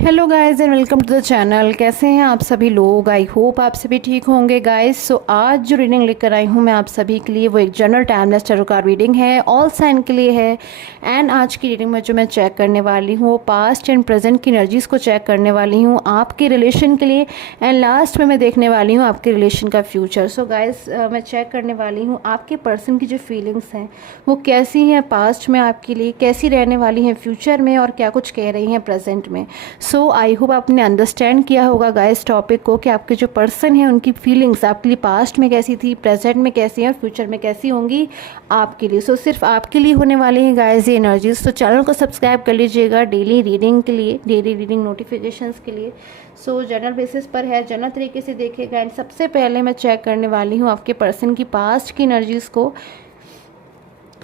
Hello guys and welcome to the channel. कैसे हैं आप सभी लोग? आई होप आप सभी ठीक होंगे गाइस। सो आज जो रीडिंग लेकर आई हूँ मैं आप सभी के लिए वो एक general timeless tarot card reading है, ऑल साइन के लिए है। एंड आज की रीडिंग में जो मैं चेक करने वाली हूँ वो पास्ट एंड प्रेजेंट की एनर्जीज़ को चेक करने वाली हूँ आपके रिलेशन के लिए। एंड लास्ट में मैं देखने वाली हूँ आपके रिलेशन का फ्यूचर। सो गाइस मैं चेक करने वाली हूँ आपके पर्सन की जो फीलिंग्स हैं वो कैसी हैं पास्ट में आपके लिए, कैसी रहने वाली हैं फ्यूचर में, और क्या कुछ कह रही हैं प्रेजेंट में। सो आई होप आपने अंडरस्टैंड किया होगा गाइस टॉपिक को कि आपके जो पर्सन हैं उनकी फीलिंग्स आपके लिए पास्ट में कैसी थी, प्रेजेंट में कैसी हैं, फ्यूचर में कैसी होंगी आपके लिए। सो सिर्फ आपके लिए होने वाली हैं गाइस ये एनर्जीज। तो चैनल को सब्सक्राइब कर लीजिएगा डेली रीडिंग के लिए, डेली रीडिंग नोटिफिकेशंस के लिए। सो जनरल बेसिस पर है, जनरल तरीके से देखिएगा। एंड सबसे पहले मैं चेक करने वाली हूँ आपके पर्सन की पास्ट की एनर्जीज को।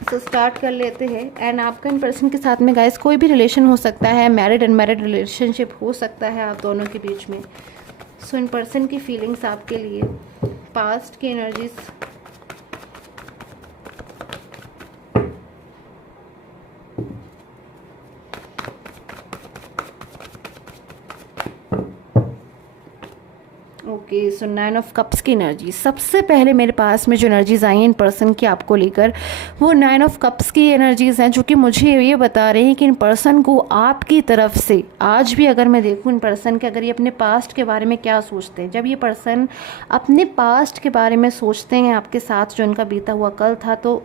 सो स्टार्ट कर लेते हैं। एंड आपका इन पर्सन के साथ में गाइस कोई भी रिलेशन हो सकता है, मैरिड अनमैरिड रिलेशनशिप हो सकता है आप दोनों के बीच में। सो इन पर्सन की फीलिंग्स आपके लिए, पास्ट की energies, okay. So 9 of cups की एनर्जी सबसे पहले मेरे पास में जो एनर्जीज आई हैं इन पर्सन की आपको लेकर, वो 9 ऑफ कप्स की एनर्जीज हैं जो कि मुझे ये बता रहे हैं कि इन पर्सन को आपकी तरफ से आज भी, अगर मैं देखूं इन पर्सन के, अगर ये अपने पास्ट के बारे में क्या सोचते हैं, जब ये पर्सन अपने पास्ट के बारे में सोचते हैं आपके साथ जो इनका बीता हुआ कल था, तो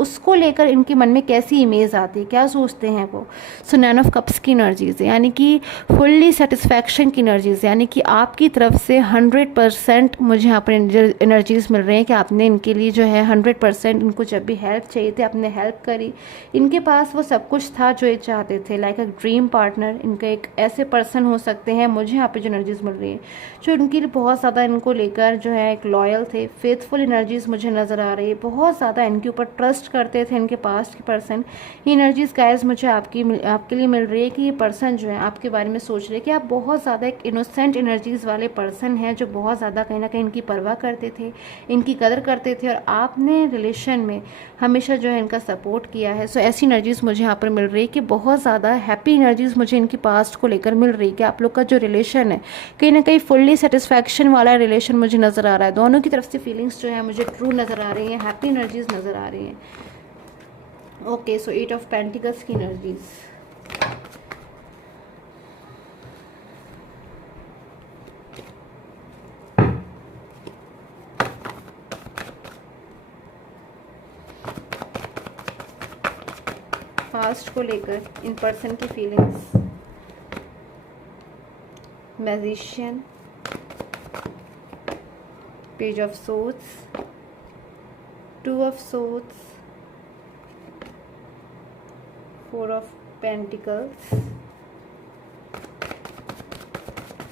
उसको लेकर इनके मन में कैसी इमेज आती है, क्या सोचते हैं वो। सो 9 ऑफ कप्स की एनर्जीज है, यानी कि फुल्ली सेटिस्फैक्शन की एनर्जीज, यानी कि आपकी तरफ से 100% मुझे यहाँ पर एनर्जीज मिल रहे हैं कि आपने इनके लिए जो है 100% इनको जब भी हेल्प चाहिए थी आपने हेल्प करी। इनके पास वो सब कुछ था जो ये चाहते थे, लाइक अ ड्रीम पार्टनर। इनका एक ऐसे पर्सन हो सकते हैं, मुझे यहाँ पे जो एनर्जीज मिल रही है जो इनके लिए बहुत ज़्यादा इनको लेकर जो है एक लॉयल थे, फेथफुल एनर्जीज मुझे नज़र आ रही है, बहुत ज़्यादा इनके ऊपर ट्रस्ट करते थे इनके पास्ट के पर्सन। ये एनर्जीज गाइस मुझे आपके लिए मिल रही है कि ये पर्सन जो है आपके बारे में सोच रहे हैं कि आप बहुत ज़्यादा एक इनोसेंट एनर्जीज वाले पर्सन हैं जो बहुत ज़्यादा कहीं ना कहीं इनकी परवाह करते थे, इनकी कदर करते थे, और आपने रिलेशन में हमेशा जो है इनका सपोर्ट किया है। सो ऐसी एनर्जीज मुझे यहाँ पर मिल रही है कि बहुत ज़्यादा हैप्पी एनर्जीज मुझे इनकी पास्ट को लेकर मिल रही है कि आप लोग का जो रिलेशन है कहीं ना कहीं फुल्ली सेटिस्फैक्शन वाला रिलेशन मुझे नज़र आ रहा है। दोनों की तरफ से फीलिंग्स जो है मुझे ट्रू नज़र आ रही हैं, हैप्पी एनर्जीज नज़र आ रही हैं। ओके। सो 8 ऑफ पेंटिकल्स की एनर्जीज, पास्ट को लेकर इन पर्सन की feelings, magician, page of swords, 2 of swords, 4 of pentacles.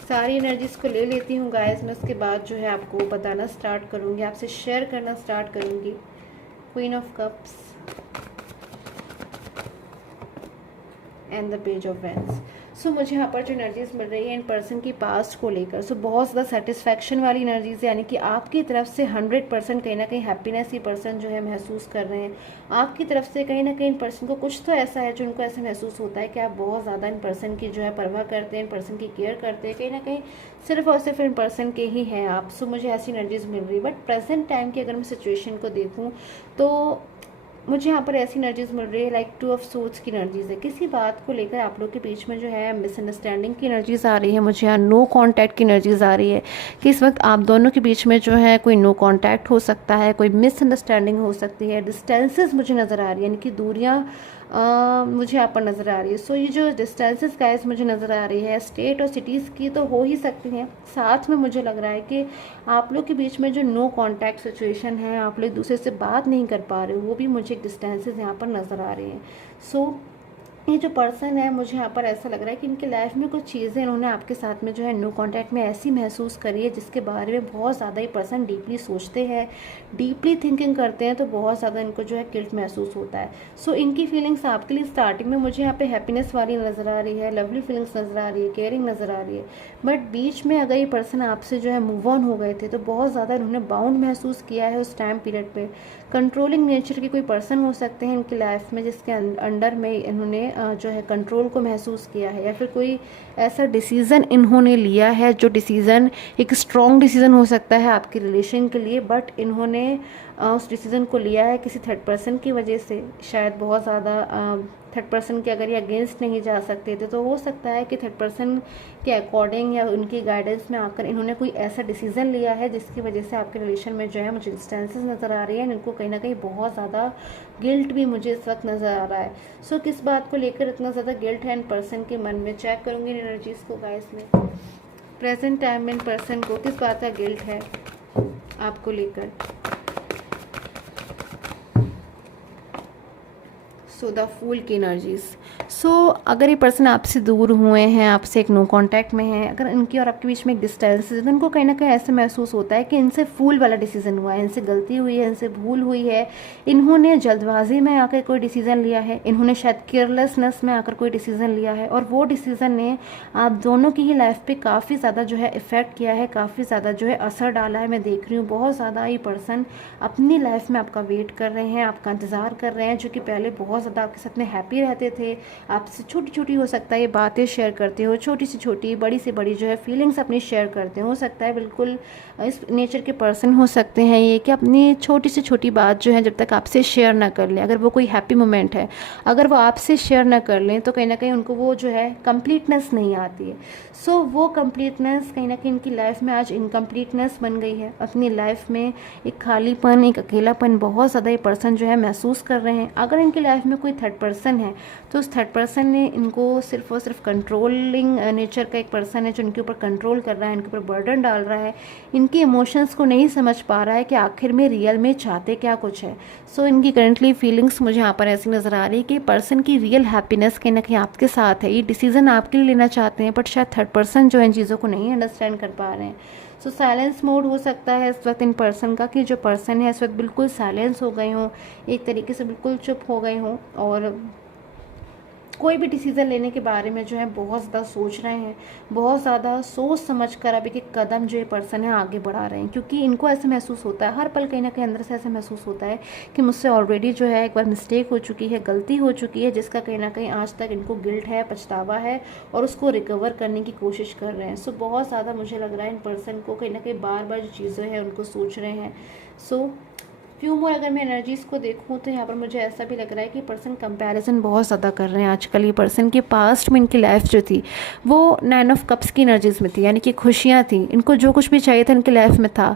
सारी एनर्जीज को ले लेती हूँ गाइस मैं, उसके बाद जो है आपको बताना स्टार्ट करूँगी, आपसे शेयर करना स्टार्ट करूँगी। Queen of cups and the page of wands. So मुझे यहाँ पर जो एनर्जीज मिल रही है इन पर्सन की पास्ट को लेकर, सो बहुत ज़्यादा सेटिस्फैक्शन वाली एनर्जीज, यानी कि आपकी तरफ से 100% कहीं ना कहीं हैप्पीनेस ये पर्सन जो है महसूस कर रहे हैं। आपकी तरफ से कहीं ना कहीं इन पर्सन को कुछ तो ऐसा है जो उनको ऐसा महसूस होता है कि आप बहुत ज़्यादा इन पर्सन की जो है परवाह करते हैं, इन पर्सन की केयर करते हैं, कहीं ना कहीं सिर्फ और सिर्फ इन पर्सन के ही हैं आप। सो मुझे ऐसी एनर्जीज मिल रही है। बट प्रेजेंट टाइम की अगर मैं सिचुएशन को देखूँ तो मुझे यहाँ पर ऐसी एनर्जीज मिल रही है, लाइक 2 ऑफ सोर्ड्स की एनर्जीज है। किसी बात को लेकर आप लोग के बीच में जो है मिसअंडरस्टैंडिंग की एनर्जीज आ रही है, मुझे यहाँ नो कांटेक्ट की एनर्जीज आ रही है कि इस वक्त आप दोनों के बीच में जो है कोई नो कांटेक्ट हो सकता है, कोई मिसअंडरस्टैंडिंग हो सकती है। डिस्टेंसेस मुझे नज़र आ रही है, यानी कि दूरियाँ मुझे यहाँ पर नज़र आ रही है। सो ये जो डिस्टेंसेस गाइस मुझे नज़र आ रही है स्टेट और सिटीज़ की तो हो ही सकती हैं, साथ में मुझे लग रहा है कि आप लोग के बीच में जो नो कांटेक्ट सिचुएशन है, आप लोग एक दूसरे से बात नहीं कर पा रहे हो, वो भी मुझे डिस्टेंसेस यहाँ पर नज़र आ रही हैं। सो ये जो पर्सन है मुझे यहाँ पर ऐसा लग रहा है कि इनकी लाइफ में कुछ चीज़ें इन्होंने आपके साथ में जो है नो कांटेक्ट में ऐसी महसूस करी है जिसके बारे में बहुत ज़्यादा ये पर्सन डीपली सोचते हैं, डीपली थिंकिंग करते हैं, तो बहुत ज़्यादा इनको जो है गिल्ट महसूस होता है। सो इनकी फीलिंग्स आपके लिए स्टार्टिंग में मुझे यहाँ पे हैप्पीनेस वाली नज़र आ रही है, लवली फीलिंग्स नज़र आ रही है, केयरिंग नज़र आ रही है। बट बीच में अगर ये पर्सन आपसे जो है मूव ऑन हो गए थे तो बहुत ज़्यादा इन्होंने बाउंड महसूस किया है उस टाइम पीरियड पे। कंट्रोलिंग नेचर के कोई पर्सन हो सकते हैं इनकी लाइफ में जिसके अंडर में इन्होंने जो है कंट्रोल को महसूस किया है, या फिर कोई ऐसा डिसीज़न इन्होंने लिया है जो डिसीज़न एक स्ट्रॉन्ग डिसीज़न हो सकता है आपके रिलेशन के लिए, बट इन्होंने उस डिसीज़न को लिया है किसी थर्ड पर्सन की वजह से। शायद बहुत ज़्यादा थर्ड पर्सन के अगर ये अगेंस्ट नहीं जा सकते थे तो हो सकता है कि थर्ड पर्सन के अकॉर्डिंग या उनकी गाइडेंस में आकर इन्होंने कोई ऐसा डिसीज़न लिया है जिसकी वजह से आपके रिलेशन में जो है मुझे डिस्टेंसेस नज़र आ रही है। इनको कहीं ना कहीं बहुत ज़्यादा गिल्ट भी मुझे इस वक्त नज़र आ रहा है। सो किस बात को लेकर इतना ज़्यादा गिल्ट है इन पर्सन के मन में, चेक करूँगी इन एनर्जीज़ को गाइस में। प्रेजेंट टाइम में इन पर्सन को किस बात का गिल्ट है आपको लेकर। सो द फूल की एनर्जीज। सो अगर ये पर्सन आपसे दूर हुए हैं, आपसे एक नो कांटेक्ट में है, अगर इनकी और आपके बीच में एक डिस्टेंस है तो इनको कहीं ना कहीं ऐसे महसूस होता है कि इनसे फूल वाला डिसीजन हुआ है, इनसे गलती हुई है, इनसे भूल हुई है, इन्होंने जल्दबाजी में आकर कोई डिसीज़न लिया है, इन्होंने शायद केयरलेसनेस में आकर कोई डिसीज़न लिया है, और वो डिसीज़न ने आप दोनों की ही लाइफ पे काफ़ी ज़्यादा जो है इफ़ेक्ट किया है, काफ़ी ज़्यादा जो है असर डाला है। मैं देख रही हूँ बहुत ज़्यादा ये पर्सन अपनी लाइफ में आपका वेट कर रहे हैं, आपका इंतज़ार कर रहे हैं, जो कि पहले बहुत ज़्यादा आपके साथ में हैप्पी रहते थे, आपसे छोटी छोटी हो सकता है ये बातें शेयर करते हो, छोटी से छोटी बड़ी से बड़ी जो है फीलिंग्स अपनी शेयर करते हो सकता है बिल्कुल इस नेचर के पर्सन हो सकते हैं ये, कि अपनी छोटी से छोटी बात जो है जब तक आपसे शेयर ना कर लें, अगर वो कोई हैप्पी मोमेंट है अगर वो आपसे शेयर ना कर लें तो कहीं ना कहीं उनको वो जो है कंप्लीटनेस नहीं आती है। सो वो कंप्लीटनेस कहीं ना कहीं इनकी लाइफ में आज इनकम्प्लीटनेस बन गई है। अपनी लाइफ में एक खालीपन, एक अकेलापन बहुत ज़्यादा ये पर्सन जो है महसूस कर रहे हैं। अगर इनकी लाइफ में कोई थर्ड पर्सन है तो उस थर्ड पर्सन ने इनको सिर्फ और सिर्फ कंट्रोलिंग नेचर का एक पर्सन है जो इनके ऊपर कंट्रोल कर रहा है, इनके ऊपर बर्डन डाल रहा है, इनकी इमोशंस को नहीं समझ पा रहा है कि आखिर में रियल में चाहते क्या कुछ है। सो इनकी करंटली फीलिंग्स मुझे यहाँ पर ऐसी नज़र आ रही है कि पर्सन की रियल हैप्पीनेस कहीं ना कहीं आपके साथ है, ये डिसीज़न आपके लिए लेना चाहते हैं, बट शायद थर्ड पर्सन जो इन चीज़ों को नहीं अंडरस्टैंड कर पा रहे हैं। सो साइलेंस मोड हो सकता है इस वक्त इन पर्सन का, कि जो पर्सन है इस वक्त बिल्कुल साइलेंस हो गए हों, एक तरीके से बिल्कुल चुप हो गए हों, और कोई भी डिसीज़न लेने के बारे में जो है बहुत ज़्यादा सोच रहे हैं, बहुत ज़्यादा सोच समझ कर अभी के कदम जो ये पर्सन है आगे बढ़ा रहे हैं, क्योंकि इनको ऐसे महसूस होता है हर पल कहीं ना कहीं अंदर से ऐसे महसूस होता है कि मुझसे ऑलरेडी जो है एक बार मिस्टेक हो चुकी है, गलती हो चुकी है, जिसका कहीं ना कहीं आज तक इनको गिल्ट है, पछतावा है, और उसको रिकवर करने की कोशिश कर रहे हैं। सो बहुत ज़्यादा मुझे लग रहा है इन पर्सन को कहीं ना कहीं बार बार जो चीज़ें हैं उनको सोच रहे हैं। सो फ्यू मोर अगर मैं एनर्जीज़ को देखूँ तो यहाँ पर मुझे ऐसा भी लग रहा है कि पर्सन कंपैरिजन बहुत ज़्यादा कर रहे हैं आजकल। ये पर्सन के पास्ट में इनकी लाइफ जो थी वो 9 ऑफ कप्स की एनर्जीज़ में थी, यानी कि खुशियाँ थी, इनको जो कुछ भी चाहिए था इनकी लाइफ में था।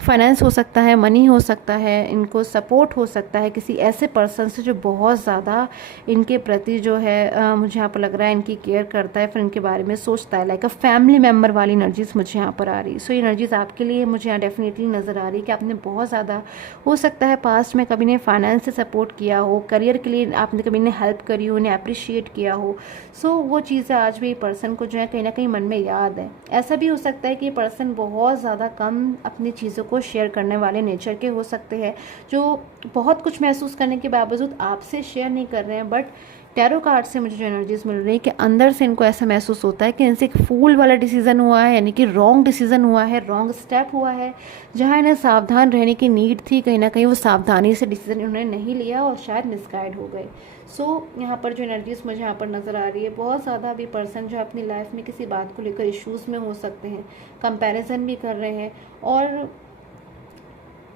फाइनेंस हो सकता है, मनी हो सकता है, इनको सपोर्ट हो सकता है किसी ऐसे पर्सन से जो बहुत ज़्यादा इनके प्रति जो है मुझे यहाँ पर लग रहा है इनकी केयर करता है, फिर इनके बारे में सोचता है, लाइक अ फैमिली मेम्बर वाली एनर्जीज़ मुझे यहाँ पर आ रही है। सो ये एनर्जीज़ आपके लिए मुझे यहाँ डेफिनेटली नज़र आ रही है कि आपने बहुत ज़्यादा हो सकता है पास्ट में कभी ने फाइनेंस से सपोर्ट किया हो, करियर के लिए आपने कभी ने हेल्प करी हो, उन्हें अप्रिशिएट किया हो। सो वो चीज़ें आज भी पर्सन को जो है कहीं ना कहीं मन में याद है। ऐसा भी हो सकता है कि पर्सन बहुत ज़्यादा कम अपनी चीज़ों को शेयर करने वाले नेचर के हो सकते हैं, जो बहुत कुछ महसूस करने के बावजूद आपसे शेयर नहीं कर रहे हैं, बट टैरो कार्ड से मुझे जो एनर्जीज मिल रही है कि अंदर से इनको ऐसा महसूस होता है कि इनसे एक फूल वाला डिसीजन हुआ है, यानी कि रॉन्ग डिसीजन हुआ है, रॉन्ग स्टेप हुआ है, जहां इन्हें सावधान रहने की नीड थी, कहीं ना कहीं वो सावधानी से डिसीजन उन्होंने नहीं लिया और शायद मिसगाइड हो गए। सो यहाँ पर जो एनर्जीज मुझे यहाँ पर नज़र आ रही है, बहुत ज़्यादा अभी पर्सन जो अपनी लाइफ में किसी बात को लेकर इश्यूज़ में हो सकते हैं, कंपेरिजन भी कर रहे हैं, और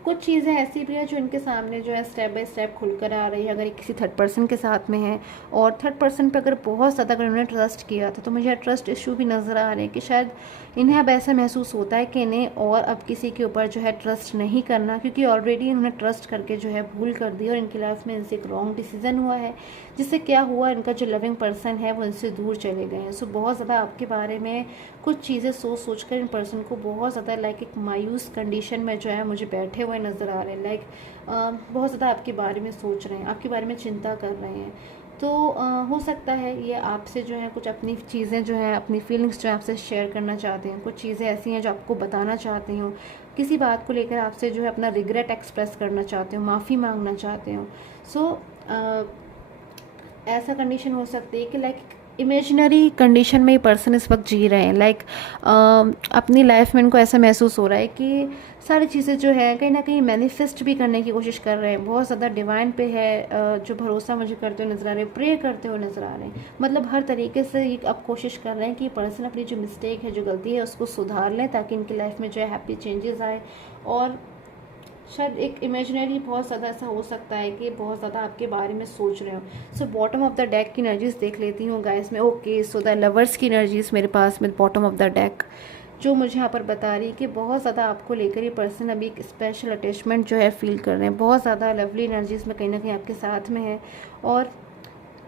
कुछ चीज़ें ऐसी भी है जो इनके सामने जो है स्टेप बाय स्टेप खुलकर आ रही है। अगर किसी थर्ड पर्सन के साथ में है और थर्ड पर्सन पे अगर बहुत ज़्यादा अगर उन्होंने ट्रस्ट किया था तो मुझे ट्रस्ट इशू भी नज़र आ रहे हैं कि शायद इन्हें अब ऐसा महसूस होता है कि इन्हें और अब किसी के ऊपर जो है ट्रस्ट नहीं करना, क्योंकि ऑलरेडी इन्होंने ट्रस्ट करके जो है भूल कर दी और इनकी लाइफ में इनसे एक रॉन्ग डिसीजन हुआ है, जिससे क्या हुआ, इनका जो लविंग पर्सन है वो इनसे दूर चले गए हैं। सो बहुत ज़्यादा आपके बारे में कुछ चीज़ें सोच कर इन पर्सन को बहुत ज़्यादा लाइक एक मायूस कंडीशन में जो है मुझे बैठे हुए नज़र आ रहे हैं, लाइक बहुत ज़्यादा आपके बारे में सोच रहे हैं, आपके बारे में चिंता कर रहे हैं। तो हो सकता है ये आपसे जो है कुछ अपनी चीज़ें जो है, अपनी फीलिंग्स जो है आपसे शेयर करना चाहते हैं, कुछ चीज़ें ऐसी हैं जो आपको बताना चाहते हो, किसी बात को लेकर आपसे जो है अपना रिग्रेट एक्सप्रेस करना चाहते हो, माफ़ी मांगना चाहते हो। सो ऐसा कंडीशन हो सकती है कि लाइक इमेजिनरी कंडीशन में ही पर्सन इस वक्त जी रहे हैं। लाइक अपनी लाइफ में इनको ऐसा महसूस हो रहा है कि सारी चीज़ें जो है कहीं ना कहीं मैनिफेस्ट भी करने की कोशिश कर रहे हैं, बहुत ज़्यादा डिवाइन पे है जो भरोसा मुझे करते हुए नजर आ रहे हैं, प्रे करते हुए नजर आ रहे हैं। मतलब हर तरीके से ये अब कोशिश कर रहे हैं कि पर्सन अपनी जो मिस्टेक है, जो गलती है, उसको सुधार लें ताकि इनकी लाइफ में जो है हैप्पी चेंजेस आए। और शायद एक इमेजिनरी बहुत ज़्यादा ऐसा हो सकता है कि बहुत ज़्यादा आपके बारे में सोच रहे हो। So bottom of the deck की एनर्जीज देख लेती हूँ गाइस में। ओके, सो द लवर्स की एनर्जीज मेरे पास में बॉटम ऑफ द डेक जो मुझे यहाँ पर बता रही है कि बहुत ज़्यादा आपको लेकर ये पर्सन अभी एक स्पेशल अटैचमेंट जो है फील कर रहे हैं, बहुत ज़्यादा लवली एनर्जीज में कहीं ना कहीं आपके साथ में है। और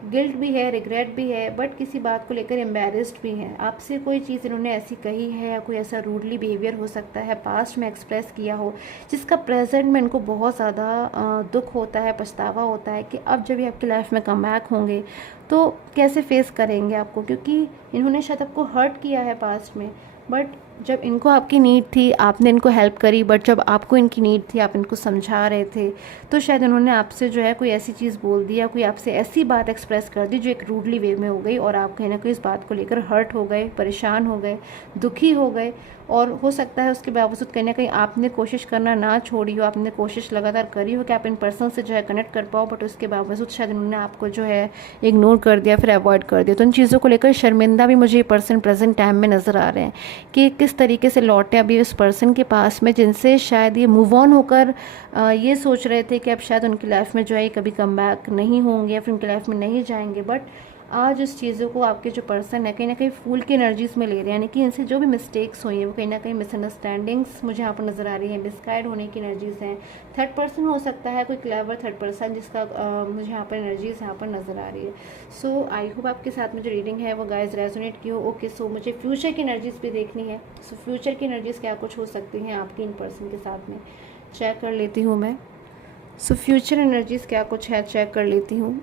गिल्ट भी है, रिग्रेट भी है, बट किसी बात को लेकर एम्बेरस्ड भी हैं। आपसे कोई चीज़ इन्होंने ऐसी कही है या कोई ऐसा रूडली बिहेवियर हो सकता है पास्ट में एक्सप्रेस किया हो, जिसका प्रेजेंट में इनको बहुत ज़्यादा दुख होता है, पछतावा होता है कि अब जब ये आपकी लाइफ में कम बैक होंगे तो कैसे फेस करेंगे आपको, क्योंकि इन्होंने शायद आपको हर्ट किया है पास्ट में। बट जब इनको आपकी नीड थी आपने इनको हेल्प करी, बट जब आपको इनकी नीड थी आप इनको समझा रहे थे तो शायद उन्होंने आपसे जो है कोई ऐसी चीज़ बोल दी या कोई आपसे ऐसी बात एक्सप्रेस कर दी जो एक रूडली वे में हो गई और आप कहीं ना कहीं इस बात को लेकर हर्ट हो गए, परेशान हो गए, दुखी हो गए। और हो सकता है उसके बावजूद कहीं ना कहीं आपने कोशिश करना ना छोड़ी हो, आपने कोशिश लगातार करी हो कि आप इन पर्सन से जो है कनेक्ट कर पाओ, बट उसके बावजूद शायद उन्होंने आपको जो है इग्नोर कर दिया, फिर अवॉइड कर दिया। तो इन चीज़ों को लेकर शर्मिंदा भी मुझे ये पर्सन प्रेजेंट टाइम में नज़र आ रहे हैं कि किस तरीके से लौटे अभी उस पर्सन के पास में जिनसे शायद ये मूव ऑन होकर ये सोच रहे थे कि अब शायद उनकी लाइफ में जो है ये कभी कम बैक नहीं होंगे या फिर उनकी लाइफ में नहीं जाएंगे। बट आज इस चीज़ों को आपके जो पर्सन है कहीं ना कहीं फूल की एनर्जीज में ले रहे हैं, यानी कि इनसे जो भी मिस्टेक्स हुई हैं वो कहीं ना कहीं मिसअंडरस्टैंडिंग्स मुझे यहाँ पर नज़र आ रही हैं, मिसगाइड होने की एनर्जीज हैं। थर्ड पर्सन हो सकता है, कोई क्लेवर थर्ड पर्सन जिसका मुझे यहाँ पर एनर्जीज यहाँ पर नज़र आ रही है। सो आई होप आपके साथ में जो रीडिंग है वो गाइस रेजोनेट की हो। ओके, सो मुझे फ्यूचर की एनर्जीज भी देखनी है। सो फ्यूचर की एनर्जीज क्या कुछ हो सकती हैं आपकी इन पर्सन के साथ में, चेक कर लेती हूँ मैं। सो फ्यूचर एनर्जीज क्या कुछ है चेक कर लेती हूँ।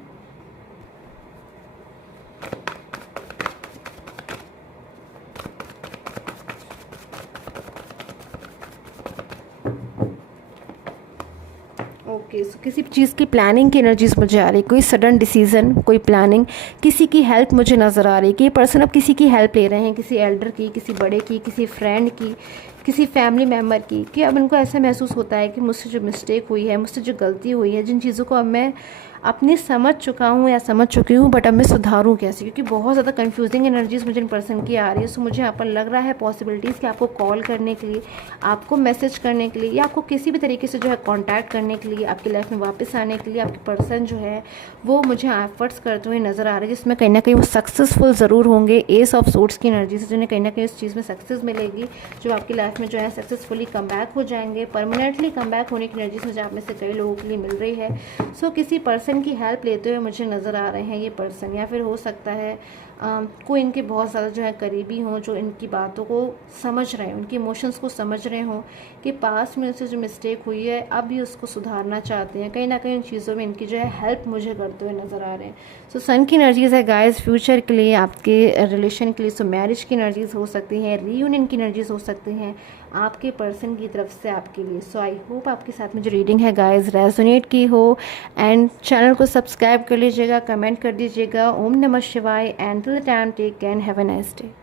ओके, सो किसी चीज़ की प्लानिंग की एनर्जीज मुझे आ रही है, कोई सडन डिसीजन, कोई प्लानिंग, किसी की हेल्प मुझे नज़र आ रही है कि ये पर्सन अब किसी की हेल्प ले रहे हैं, किसी एल्डर की, किसी बड़े की, किसी फ्रेंड की, किसी फैमिली मेम्बर की, कि अब इनको ऐसा महसूस होता है कि मुझसे जो मिस्टेक हुई है, मुझसे जो गलती हुई है, जिन चीज़ों को अब मैं अपनी समझ चुका हूँ या समझ चुकी हूँ, बट अब मैं सुधारूँ कैसे, क्योंकि बहुत ज़्यादा कंफ्यूजिंग एनर्जीज मुझे इन पर्सन की आ रही है। सो मुझे यहाँ पर लग रहा है पॉसिबिलिटीज़ कि आपको कॉल करने के लिए, आपको मैसेज करने के लिए या आपको किसी भी तरीके से जो है कॉन्टैक्ट करने के लिए, आपकी लाइफ में वापस आने के लिए आपके पर्सन जो है वो मुझे एफर्ट्स करते हुए नज़र आ रहे हैं, जिसमें कहीं ना कहीं वो सक्सेसफुल ज़रूर होंगे। एस ऑफ सोर्ट्स की एनर्जी से जिन्हें कहीं ना कहीं इस चीज़ में सक्सेस मिलेगी, जो आपकी लाइफ में जो है सक्सेसफुली कम बैक हो जाएंगे, परमानेंटली कम बैक होने की एनर्जी मुझे आप में से कई लोगों के लिए मिल रही है। सो किसी पर्सन की हेल्प लेते हुए मुझे नज़र आ रहे हैं ये पर्सन, या फिर हो सकता है कोई इनके बहुत ज़्यादा जो है करीबी हों जो इनकी बातों को समझ रहे हैं, उनके इमोशंस को समझ रहे हों कि पास्ट में उनसे जो मिस्टेक हुई है अब भी उसको सुधारना चाहते हैं। कहीं ना कहीं उन चीज़ों में इनकी जो है हेल्प मुझे करते हुए नज़र आ रहे हैं। सो सन की एनर्जीज़ है गाइस फ्यूचर के लिए, आपके रिलेशन के लिए। सो मैरिज की एनर्जीज़ हो सकती हैं, रीयूनियन की एनर्जीज़ हो सकती हैं आपके पर्सन की तरफ से आपके लिए। सो आई होप आपके साथ में जो रीडिंग है गाइस रेजोनेट की हो, एंड चैनल को सब्सक्राइब कर लीजिएगा, कमेंट कर दीजिएगा। ओम नमः शिवाय, and till the time take care and have a nice day.